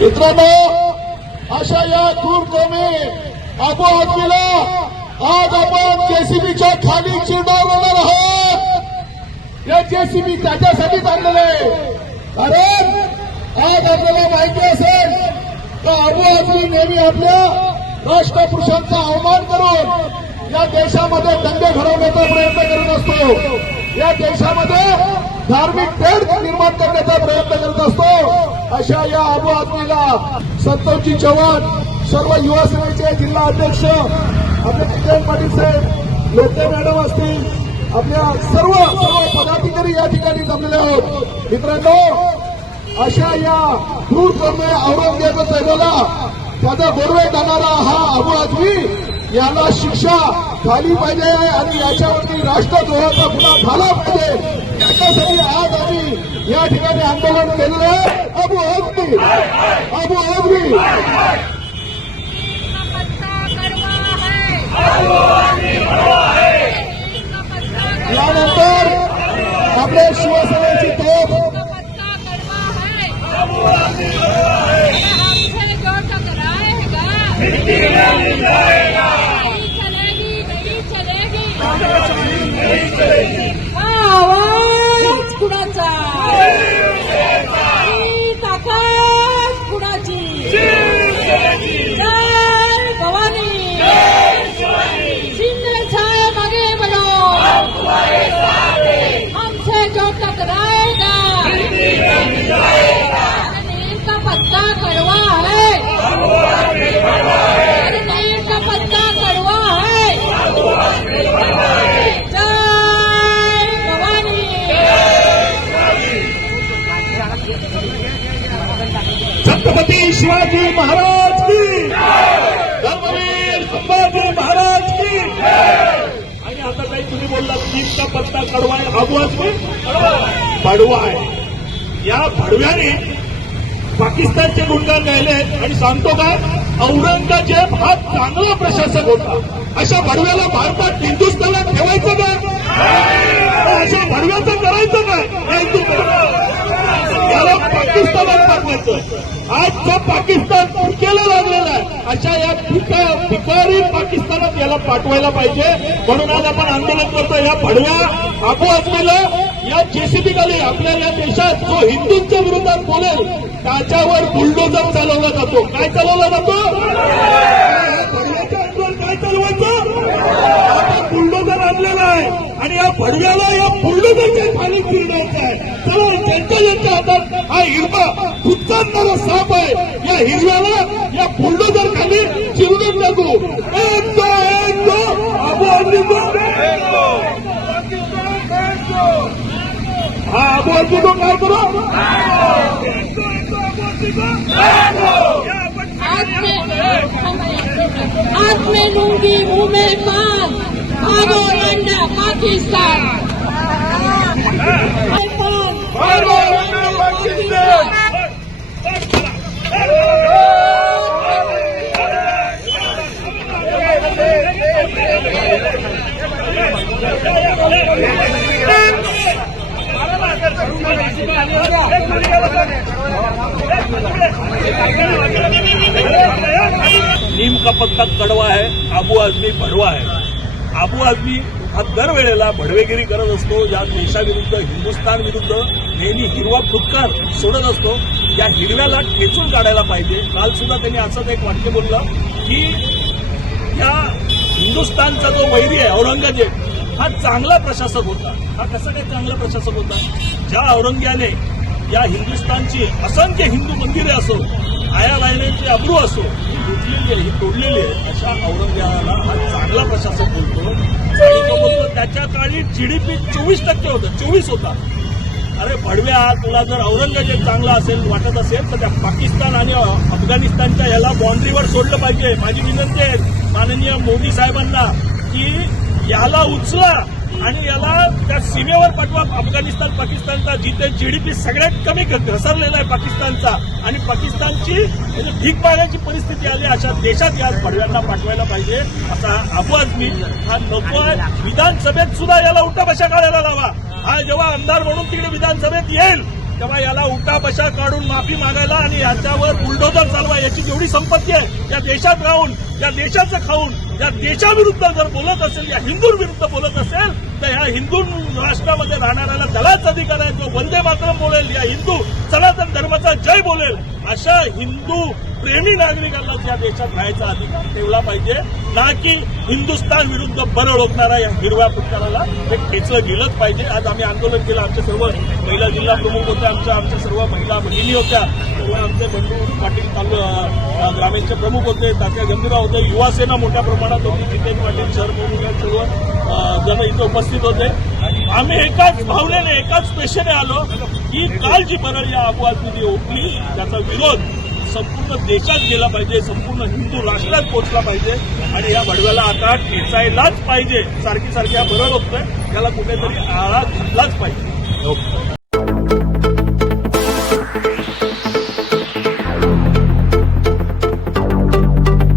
मित्रांनो, अशा या क्रूर कौमी अबू आझमीला आज आपण जेसीबीच्या खाली चिरडवणार आहोत। या जेसीबी त्याच्यासाठीच आणलेलं आहे, कारण आज आपल्याला माहिती असेल का अबू आझमी नेहमी आपल्या राष्ट्रपुरुषांचा अवमान करून या देशामध्ये दंगे घडवण्याचा प्रयत्न करत असतो। या देशामध्ये धार्मिक तेढ निर्माण करण्याचा प्रयत्न करत असतो। अशा या अबू आझमीला संतोषजी चव्हाण, सर्व युवा सेनेचे जिल्हा अध्यक्ष आपले किरण पाटील साहेब, लोटे मॅडम असतील, आपल्या सर्व पदाधिकारी या ठिकाणी जमलेले आहोत। मित्रांनो, अशा या क्रूर कौमी औरंगजेब तैमूरला त्याचा गोडवे जाणारा हा अबू आझमी याला शिक्षा झाली पाहिजे आणि याच्यावरती राष्ट्रद्रोहाचा गुन्हा झाला पाहिजे। याच्यासाठी आज आम्ही या ठिकाणी आंदोलन केलेलं आहे। अबू आझमी, अबू आझमी यानंतर आपले शिवसेनेची तोफ आवाज कुणाचा, ताकद कुणाची, जय भवानी, शिंदे साहेब आगे बढ़ो, हमसे जो टकराएगा नील का पत्ता कड़वा है, नील का पत्ता कड़वा है, जय भवानी। छत्रपती शिवाजी महाराज की, धर्मवीर संभाजी महाराज की। आणि आता काही तुम्ही बोललात नील का पत्ता कडवा आहे, अबू आझमी पडवा आहे। या पडव्याने पाकिस्तानचे गुणगान गायले आणि सांगतो काय, औरंगजेब हा चांगला प्रशासक होता। अशा भडव्याला भारतात हिंदुस्थानात ठेवायचं काय, अशा भडव्याचं करायचं काय, याला पाकिस्तानात पाठवायचं। आज जो पाकिस्तान फुटकेला लागलेला आहे, अशा या भिकारी पाकिस्तानात याला पाठवायला पाहिजे। म्हणून आज आपण आंदोलन करतो। या भडव्या अबू आझमीला या जेसीबी खाली आपल्या या देशात जो हिंदूंच्या विरोधात बोलेल त्याच्यावर बुलडोजर चालवला जातो। काय चालवला जातो? भडव्याच्या अंगावर काय चालवायचं? आपण बुलडोजर आणलेला आहे आणि या भडव्याला या बुलडोजरच्या खाली फिरवायचं आहे। चला, ज्यांच्या हातात हा हिरवा खुदचांणारा साप आहे, या हिरव्याला या बुलडोजर खाली चिरून टाकू। एक दो अबू आझमी को, हा अबू आझमी को काय करो, हाथ में लूंगी मुंह में पान, भागो लंडा पाकिस्तान, भागो लंडा पाकिस्तान। नीम का पत्ता कडवा है, अबू आझमी भडवा है। अबू आझमी हा दरवेळेला भडवेगिरी करत असतो। या देशाविरुद्ध, हिंदुस्थान विरुद्ध नेहमी हिरवा फुटकार सोडत असतो। या हिरव्याला ठेचून काढायला पाहिजे। काल सुद्धा त्यांनी असंच एक वाक्य बोललं की या हिंदुस्थानचा जो वैरी आहे औरंगजेब हा चांगला प्रशासक होता। हा कसा काय चांगला प्रशासक होता? ज्या औरंग्याने या हिंदुस्थानची असंख्य हिंदू मंदिरे असो, आयाबाईंची अब्रू असो, ही लुटलेली आहे, ही तोडलेली आहे, अशा औरंगजेबाला हा चांगला प्रशासक बोलतो। आणि तो बोलतो त्याच्या काळी जीडीपी 24% होतं, 24 होता। अरे भडव्या, तुला जर औरंगजेब चांगला असेल वाटत असेल तर त्या पाकिस्तान आणि अफगाणिस्तानच्या याला बाँड्रीवर सोडलं पाहिजे। माझी विनंती आहे माननीय मोदी साहेबांना की याला उचला आणि याला त्या सीमेवर पाठवा। अफगाणिस्तान, पाकिस्तानचा जिथे जीडीपी सगळ्यात कमी घसरलेला आहे पाकिस्तानचा, आणि पाकिस्तानची भीक मागण्याची परिस्थिती आली, अशा देशात या भडव्यांना पाठवायला पाहिजे। असा अबू आझमी हा नको आहे। विधानसभेत सुद्धा याला उठाबशा काढायला लावा। हा जेव्हा आमदार म्हणून तिकडे विधानसभेत येईल तेव्हा याला उठा बशा काढून माफी मागायला आणि याच्यावर बुलडोजर चालवा, याची जेवढी संपत्ती आहे या देशात राहून, या देशाचं खाऊन, या देशाविरुद्ध जर बोलत असेल, या हिंदूंविरुद्ध बोलत असेल, तर ह्या हिंदू राष्ट्रामध्ये राहणाऱ्याला त्यालाच अधिकार आहे जो वंदे मातरम बोलेल, या हिंदू सनातन धर्माचा जय बोलेल, अशा हिंदू प्रेमी नागरिकांनाच या देशात राहायचा अधिकार ठेवला पाहिजे, ना की हिंदुस्थान विरुद्ध बरं ओळखणारा या हिरव्या पुतळ्याला हे खेचलं गेलंच पाहिजे. आज आम्ही आंदोलन केलं. आमचे सर्व महिला जिल्हा प्रमुख होत्या, आमच्या सर्व महिला भगिनी होत्या, सर्व आमचे बंडू पाटील ग्रामीणचे प्रमुख होते, तात्या गंभीरराव होते, युवा सेना मोठ्या प्रमाणात होती, जितेंद्र पाटील शहर प्रमुख सर्व जण इथे उपस्थित होते. आम्ही एकाच भावनेने, एकाच पेशेने आलो की काल जी बरळ या अबू आझमीने ओढली त्याचा विरोध संपूर्ण देशात गेला पाहिजे, संपूर्ण हिंदू राष्ट्रात पोहोचला पाहिजे आणि या भडव्याला आता ठेचायलाच पाहिजे. सारखी हा बरळ होतोय, त्याला कुठेतरी आळा घातलाच पाहिजे.